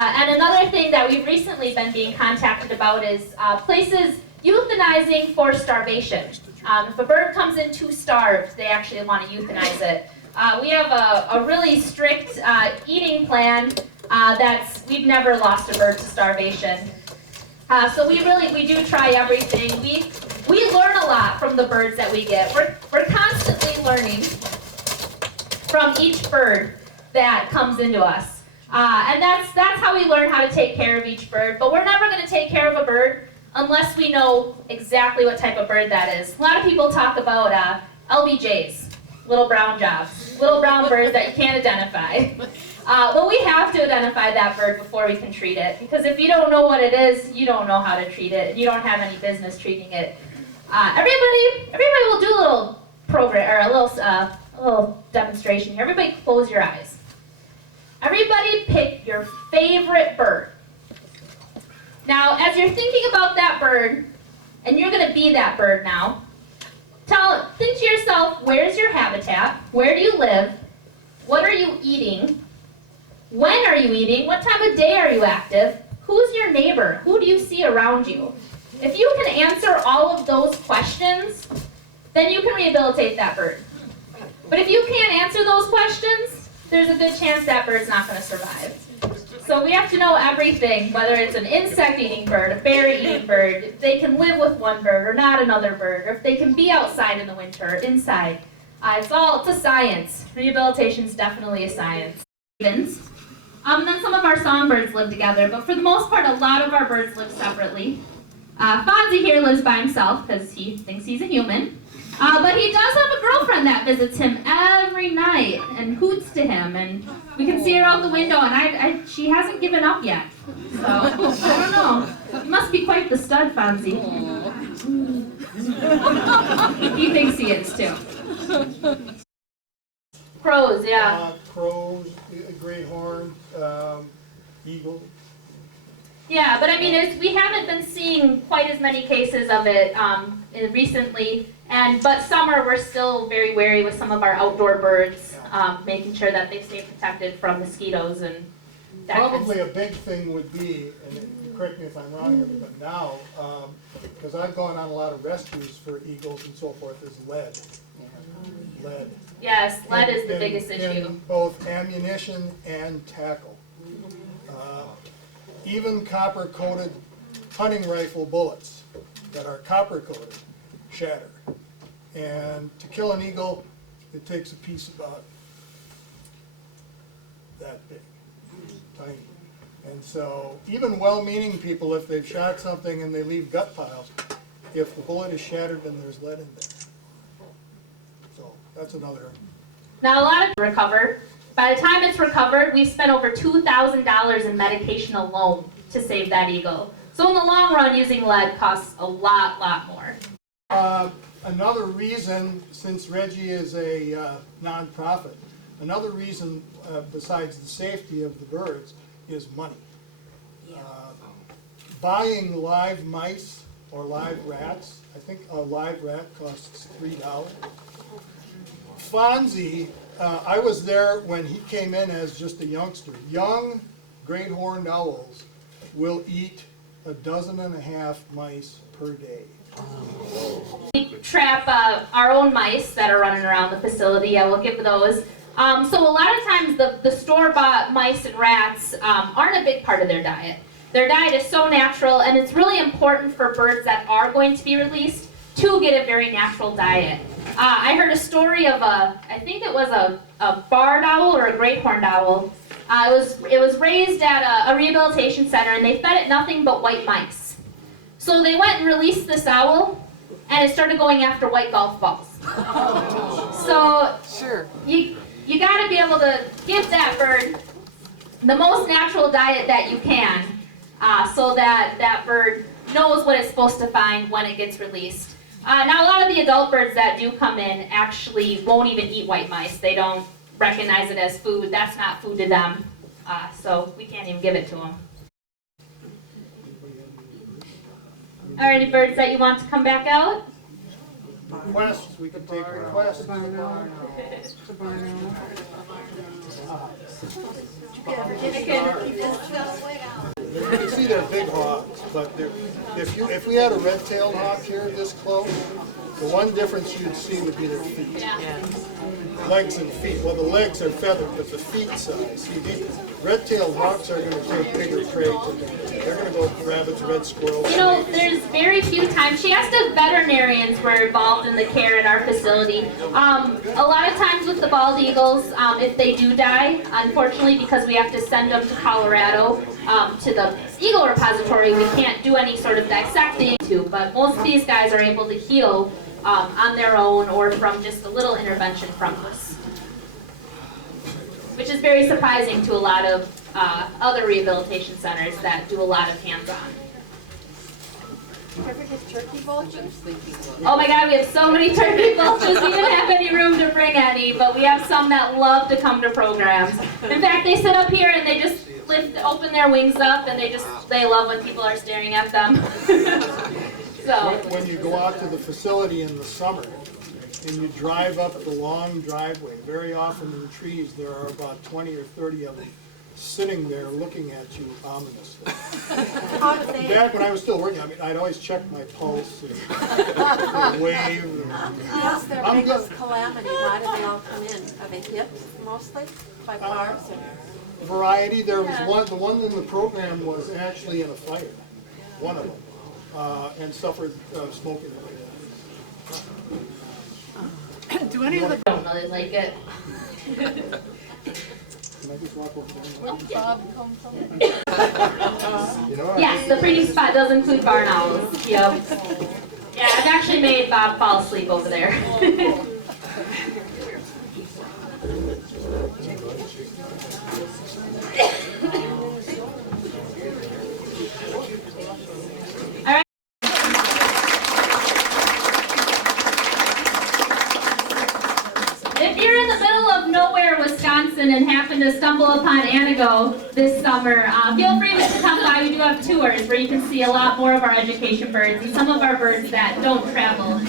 And another thing that we've recently been being contacted about is places euthanizing for starvation. If a bird comes in too starved, they actually want to euthanize it. We have a really strict eating plan we've never lost a bird to starvation. So we do try everything. We learn a lot from the birds that we get. We're constantly learning from each bird that comes into us. And that's how we learn how to take care of each bird. But we're never going to take care of a bird unless we know exactly what type of bird that is. A lot of people talk about LBJs, little brown jobs, little brown birds that you can't identify. But we have to identify that bird before we can treat it, because if you don't know what it is, you don't know how to treat it, and you don't have any business treating it. Everybody will do a little program or a little demonstration here. Everybody, close your eyes. Everybody, pick your favorite bird. Now, as you're thinking about that bird, and you're going to be that bird now, think to yourself, where's your habitat? Where do you live? What are you eating? When are you eating? What time of day are you active? Who's your neighbor? Who do you see around you? If you can answer all of those questions, then you can rehabilitate that bird. But if you can't answer those questions, there's a good chance that bird's not going to survive. So we have to know everything, whether it's an insect-eating bird, a berry-eating bird, if they can live with one bird or not another bird, or if they can be outside in the winter or inside. It's a science. Rehabilitation is definitely a science. And then some of our songbirds live together, but for the most part, a lot of our birds live separately. Fonzie here lives by himself because he thinks he's a human. But he does have a girlfriend that visits him every night and hoots to him, and we can see her out the window, and she hasn't given up yet. So, I don't know. You must be quite the stud, Fonzie. He thinks he is, too. Crows, yeah. Crows, great horn, eagle. Yeah, but I mean, we haven't been seeing quite as many cases of it recently, but summer we're still very wary with some of our outdoor birds, making sure that they stay protected from mosquitoes and that Probably kind of a big thing would be, and correct me if I'm wrong here, but now, because I've gone on a lot of rescues for eagles and so forth, is lead. Lead. Yes, lead is the biggest issue. In both ammunition and tackle. Even copper-coated hunting rifle bullets that are copper-coated shatter. And to kill an eagle, it takes a piece about that big, tiny. And so even well-meaning people, if they've shot something and they leave gut piles, if the bullet is shattered, then there's lead in there. So that's another. Now a lot of recover. By the time it's recovered, we've spent over $2,000 in medication alone to save that eagle. So in the long run, using lead costs a lot more. Another reason, since Reggie is a nonprofit, another reason besides the safety of the birds is money. Buying live mice or live rats, I think a live rat costs $3. Fonzie, I was there when he came in as just a youngster. Young great horned owls will eat 12.5 mice per day. We trap our own mice that are running around the facility. I will give those. So a lot of times the store-bought mice and rats aren't a big part of their diet. Their diet is so natural, and it's really important for birds that are going to be released to get a very natural diet. I heard a story of I think it was a barred owl or a great horned owl. It was raised at a rehabilitation center, and they fed it nothing but white mice. So they went and released this owl, and it started going after white golf balls. So sure. You got to be able to give that bird the most natural diet that you can, so that that bird knows what it's supposed to find when it gets released. Now, a lot of the adult birds that do come in actually won't even eat white mice. They don't recognize it as food. That's not food to them, so we can't even give it to them. Are any birds that you want to come back out? requests, we can take requests. You can see they're big hawks, but if we had a red-tailed hawk here this close, the one difference you'd see would be their feet. Legs and feet. Well, the legs are feathered, but the feet size. See, these red-tailed hawks are going to take bigger prey. They're going to go rabbits, red squirrels. You know, there's very few times. She asked if veterinarians were involved in the care at our facility. A lot of times with the bald eagles, if they do die, unfortunately, because we have to send them to Colorado to the eagle repository, we can't do any sort of dissecting. But most of these guys are able to heal on their own or from just a little intervention from us, which is very surprising to a lot of other rehabilitation centers that do a lot of hands-on. Turkey vultures? Oh my God, we have so many turkey vultures. We didn't have any room to bring any, but we have some that love to come to programs. In fact, they sit up here and they just open their wings up, and they love when people are staring at them. So when you go out to the facility in the summer and you drive up the long driveway, very often in trees there are about 20 or 30 of them sitting there looking at you ominously. Back when I was still working, I mean, I'd always check my pulse and wave. What's their biggest calamity? Why do they all come in? Are they hit mostly by cars? Variety. There was one. The one in the program was actually in a fire. One of them, and suffered smoking related. Do any of the don't really like it. Can I just walk over there? Bob come from? You know, Yes, the breeding spot does include barn owls. Yep. Yeah, I've actually made Bob fall asleep over there. All right. If you're in the middle of nowhere, Wisconsin, and happen to stumble upon Anago this summer, feel free to come by. We do have tours where you can see a lot more of our education birds and some of our birds that don't travel